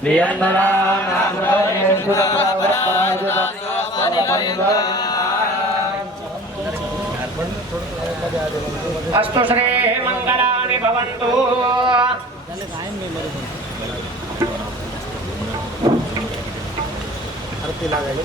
अस्तु श्री मङ्गलानि भवन्तु लागेलु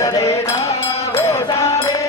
下でなおさべ